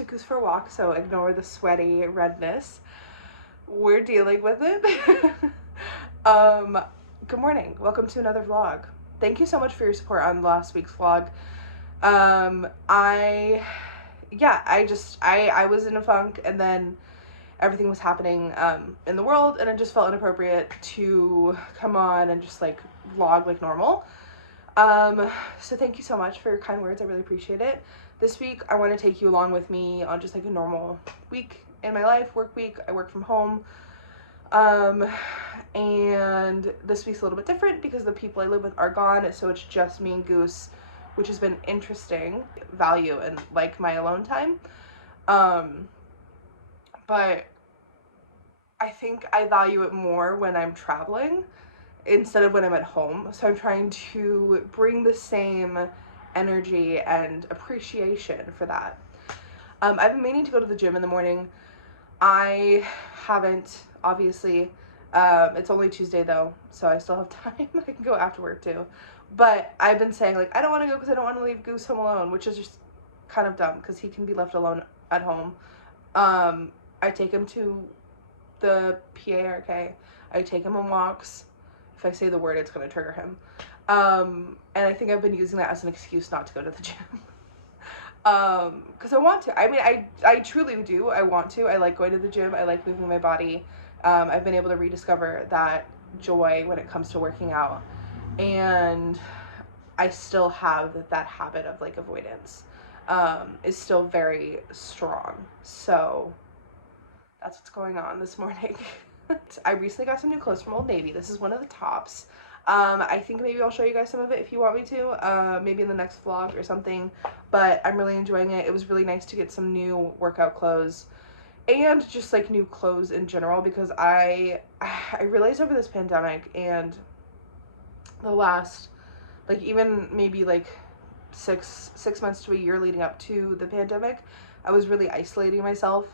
took Goose for a walk, so ignore the sweaty redness. We're dealing with it. um, Good morning. Welcome to another vlog. Thank you so much for your support on last week's vlog. I was in a funk, and then everything was happening in the world, and it just felt inappropriate to come on and just like vlog like normal. So thank you so much for your kind words. I really appreciate it. This week, I want to take you along with me on just like a normal week in my life, work week. I work from home. And this week's a little bit different because the people I live with are gone, so it's just me and Goose, which has been interesting, value and like my alone time. But I think I value it more when I'm traveling instead of when I'm at home. So I'm trying to bring the same energy and appreciation for that. I've been meaning to go to the gym in the morning. I haven't, obviously. It's only Tuesday though, so I still have time. I can go after work too. But I've been saying like, I don't want to go because I don't want to leave Goose home alone, which is just kind of dumb because he can be left alone at home. I take him to the PARK. I take him on walks. If I say the word, it's going to trigger him. And I think I've been using that as an excuse not to go to the gym. Because I want to. I mean, I truly do. I want to. I like going to the gym. I like moving my body. I've been able to rediscover that joy when it comes to working out. And I still have that habit of like avoidance. Is still very strong. So that's what's going on this morning. I recently got some new clothes from Old Navy. This is one of the tops. I think maybe I'll show you guys some of it if you want me to, maybe in the next vlog or something, but I'm really enjoying it. It was really nice to get some new workout clothes and just like new clothes in general, because I realized over this pandemic and the last, like even maybe like six months to a year leading up to the pandemic, I was really isolating myself.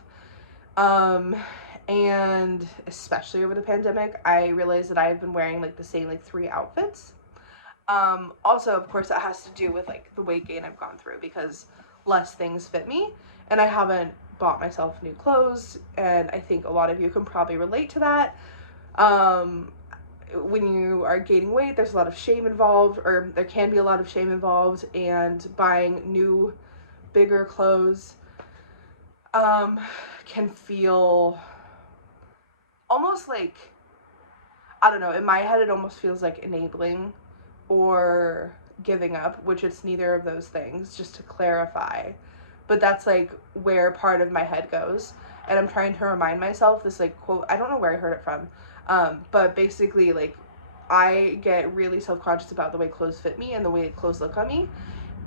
And especially over the pandemic, I realized that I've been wearing like the same like 3 outfits. Also, of course, that has to do with like the weight gain I've gone through because less things fit me and I haven't bought myself new clothes, and I think a lot of you can probably relate to that. When you are gaining weight, there's a lot of shame involved, or there can be a lot of shame involved, and buying new, bigger clothes can feel almost like, I don't know, in my head it almost feels like enabling or giving up, which it's neither of those things, just to clarify. But that's like where part of my head goes, and I'm trying to remind myself this like quote, I don't know where I heard it from, but basically like I get really self-conscious about the way clothes fit me and the way clothes look on me,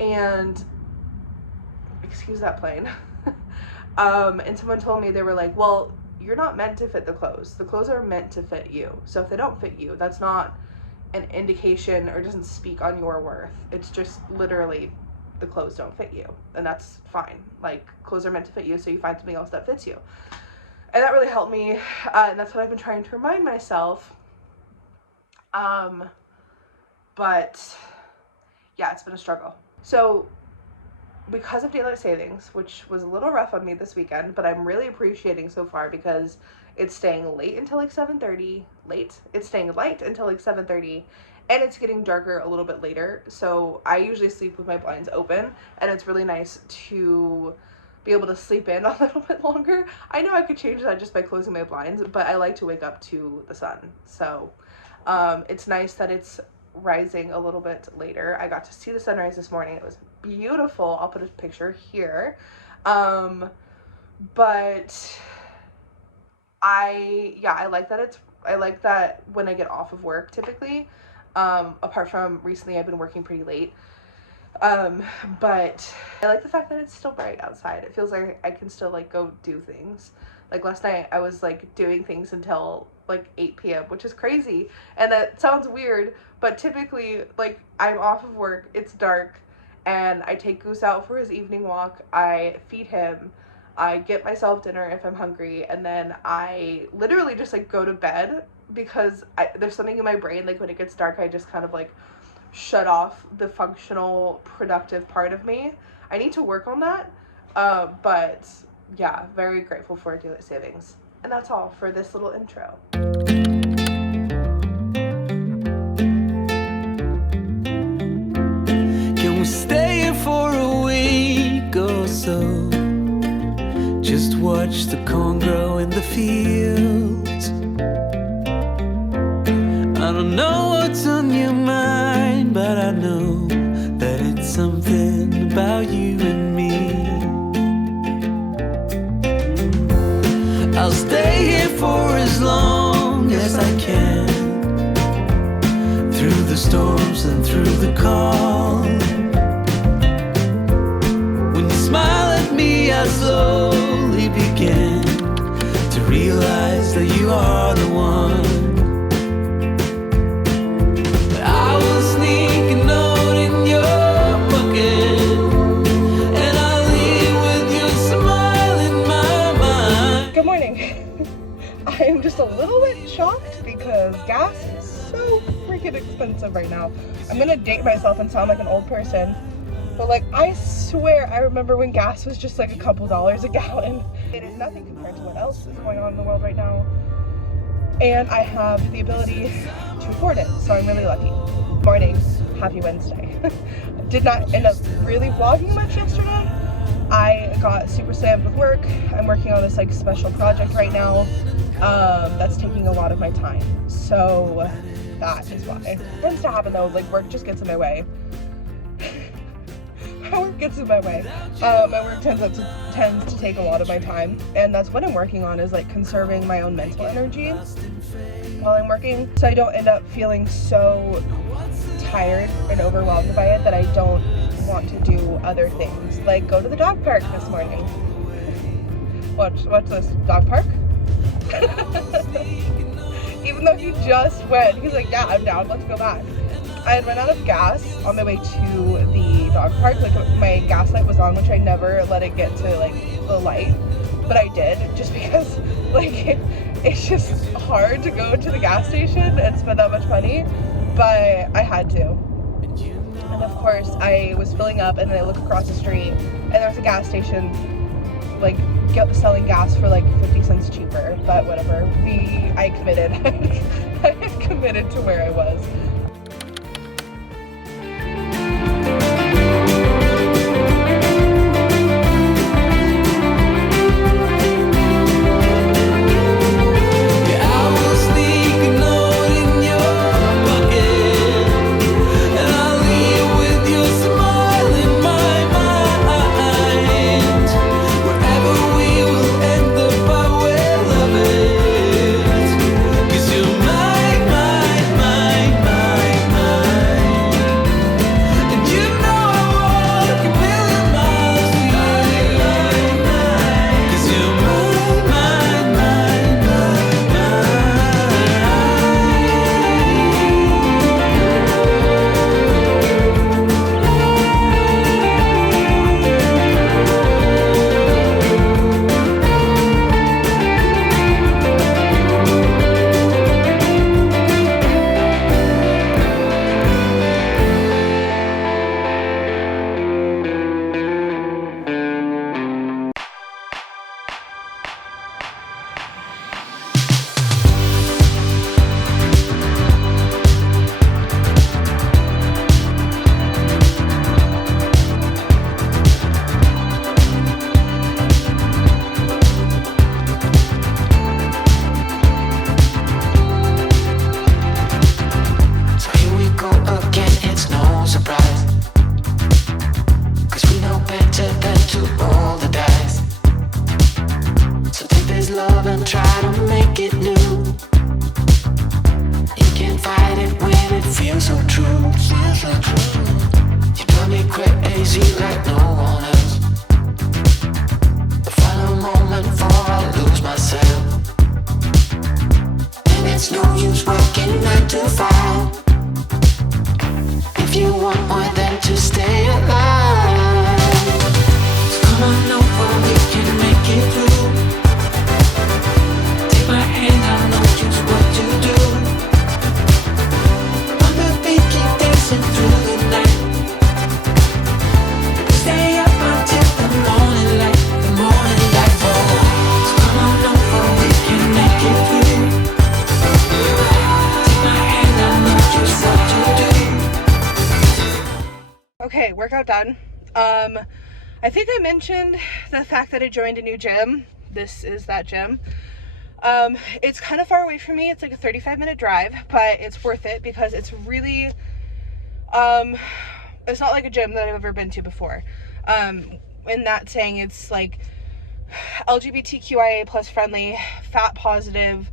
and excuse that plane. And someone told me, they were like, well, you're not meant to fit the clothes. The clothes are meant to fit you. So if they don't fit you, that's not an indication or doesn't speak on your worth. It's just literally the clothes don't fit you, and that's fine. Like, clothes are meant to fit you, so you find something else that fits you. And that really helped me, and that's what I've been trying to remind myself. But yeah, it's been a struggle. So because of daylight savings, which was a little rough on me this weekend, but I'm really appreciating so far because it's staying late until like 7:30. It's staying light until like 7:30, and it's getting darker a little bit later. So I usually sleep with my blinds open, and it's really nice to be able to sleep in a little bit longer. I know I could change that just by closing my blinds, but I like to wake up to the sun. So it's nice that it's rising a little bit later. I got to see the sunrise this morning. It was beautiful. I'll put a picture here. But I like that when I get off of work typically, apart from recently I've been working pretty late. But I like the fact that it's still bright outside. It feels like I can still like go do things. Like last night I was like doing things until like 8 p.m., which is crazy. And that sounds weird, but typically like I'm off of work, it's dark, and I take Goose out for his evening walk. I feed him. I get myself dinner if I'm hungry, and then I literally just like go to bed because there's something in my brain, like when it gets dark, I just kind of like shut off the functional, productive part of me. I need to work on that. But yeah, very grateful for daylight savings. And that's all for this little intro. Can we stay here for a week or so? Just watch the corn grow in the fields. I don't know what's on your mind, but I know that it's something about you and me. I'll stay here for as long as I can, through the storms and through the calm. When you smile at me, I slowly begin to realize that you are the one. I will sneak a note in your pocket, and I'll leave with your smile in my mind. Good morning. I am just a little bit shocked because gas is so freaking expensive right now. I'm gonna date myself and sound like an old person, but like I swear I remember when gas was just like a couple dollars a gallon. It is nothing compared to what else is going on in the world right now, and I have the ability to afford it, so I'm really lucky. Morning, happy Wednesday. Did not end up really vlogging much yesterday. I got super slammed with work. I'm working on this like special project right now that's taking a lot of my time, so that is why. It tends to happen though, like work just gets in my way. My work gets in my way. My work tends to take a lot of my time, and that's what I'm working on, is like conserving my own mental energy while I'm working, so I don't end up feeling so tired and overwhelmed by it that I don't want to do other things, like go to the dog park this morning. Watch this, dog park? Even though he just went, he's like, yeah, I'm down, let's go back. I had run out of gas on my way to the dog park. Like my gas light was on, which I never let it get to like the light, but I did, just because like it's just hard to go to the gas station and spend that much money, but I had to. And of course I was filling up, and then I look across the street and there was a gas station like selling gas for like 50 cents cheaper, but whatever. I committed. I had committed to where I was. workout done. I think I mentioned the fact that I joined a new gym. This is that gym. It's kind of far away from me. It's like a 35-minute drive, but it's worth it because it's really, it's not like a gym that I've ever been to before. In that saying, it's like LGBTQIA plus friendly, fat positive,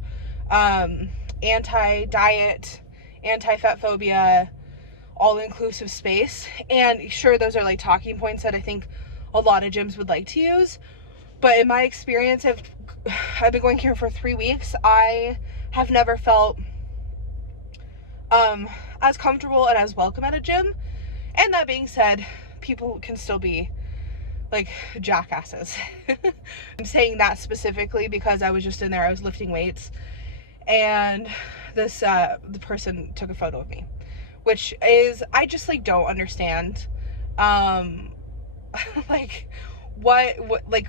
anti-diet, anti-fat phobia, all-inclusive space. And sure, those are like talking points that I think a lot of gyms would like to use, but in my experience, I've been going here for 3 weeks. I have never felt as comfortable and as welcome at a gym. And that being said, people can still be like jackasses. I'm saying that specifically because I was just in there, I was lifting weights, and this the person took a photo of me, which is, I just like don't understand like what like,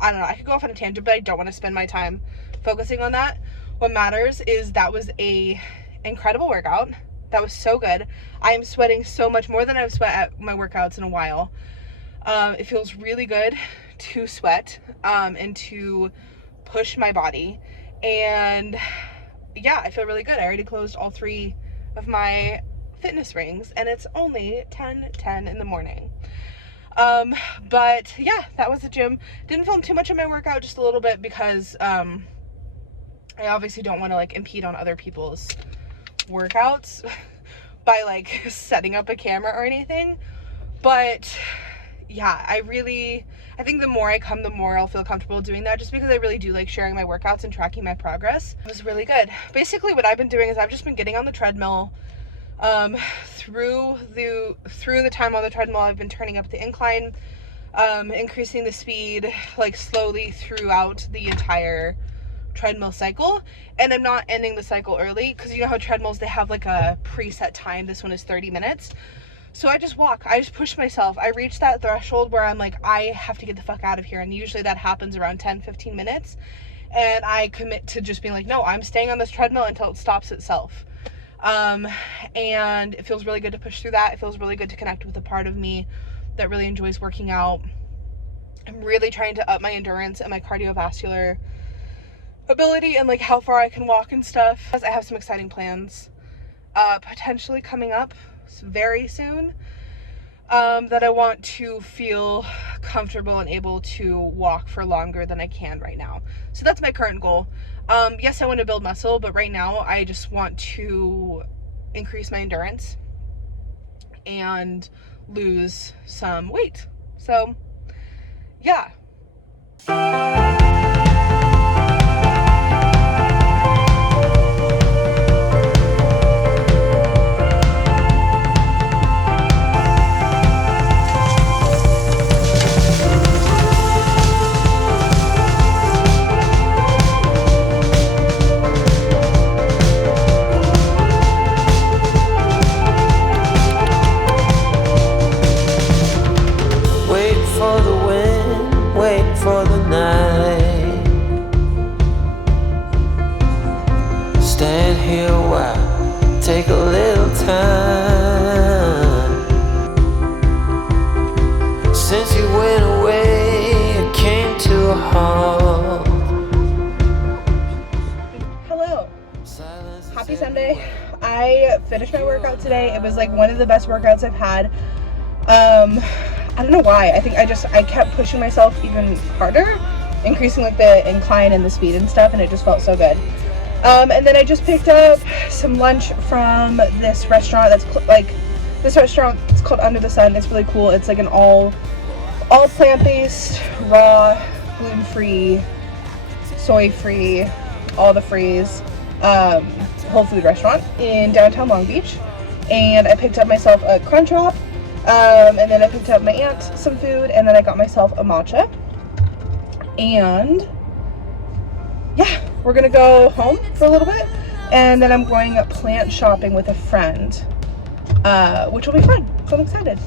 I don't know, I could go off on a tangent, but I don't want to spend my time focusing on that. What matters is that was a incredible workout. That was so good. I am sweating so much more than I've sweat at my workouts in a while. It feels really good to sweat and to push my body. And yeah, I feel really good. I already closed all 3 of my fitness rings, and it's only 10:10 in the morning. But yeah, that was the gym. Didn't film too much of my workout, just a little bit, because I obviously don't want to like impede on other people's workouts by like setting up a camera or anything. But yeah, I think the more I come, the more I'll feel comfortable doing that, just because I really do like sharing my workouts and tracking my progress. It was really good. Basically what I've been doing is I've just been getting on the treadmill. Through the time on the treadmill, I've been turning up the incline, increasing the speed like slowly throughout the entire treadmill cycle. And I'm not ending the cycle early, because you know how treadmills, they have like a preset time. This one is 30 minutes. So I just walk, I just push myself. I reach that threshold where I'm like, I have to get the fuck out of here. And usually that happens around 10-15 minutes. And I commit to just being like, no, I'm staying on this treadmill until it stops itself. And it feels really good to push through that. It feels really good to connect with a part of me that really enjoys working out. I'm really trying to up my endurance and my cardiovascular ability and like how far I can walk and stuff. I have some exciting plans, potentially coming up very soon, that I want to feel comfortable and able to walk for longer than I can right now. So that's my current goal. Yes, I want to build muscle, but right now I just want to increase my endurance and lose some weight. So yeah. Take a little time. Since you went away, it came to a halt. Hello. Happy Sunday. I finished my workout today. It was like one of the best workouts I've had. I don't know why. I think I kept pushing myself even harder, increasing like the incline and the speed and stuff, and it just felt so good. And then I just picked up some lunch from this restaurant that's this restaurant. It's called Under the Sun. It's really cool. It's like an all plant-based, raw, gluten-free, soy-free, all the frees, whole food restaurant in downtown Long Beach. And I picked up myself a Crunch Wrap, and then I picked up my aunt some food, and then I got myself a matcha. And yeah, we're gonna go home for a little bit, and then I'm going plant shopping with a friend, which will be fun. So I'm excited.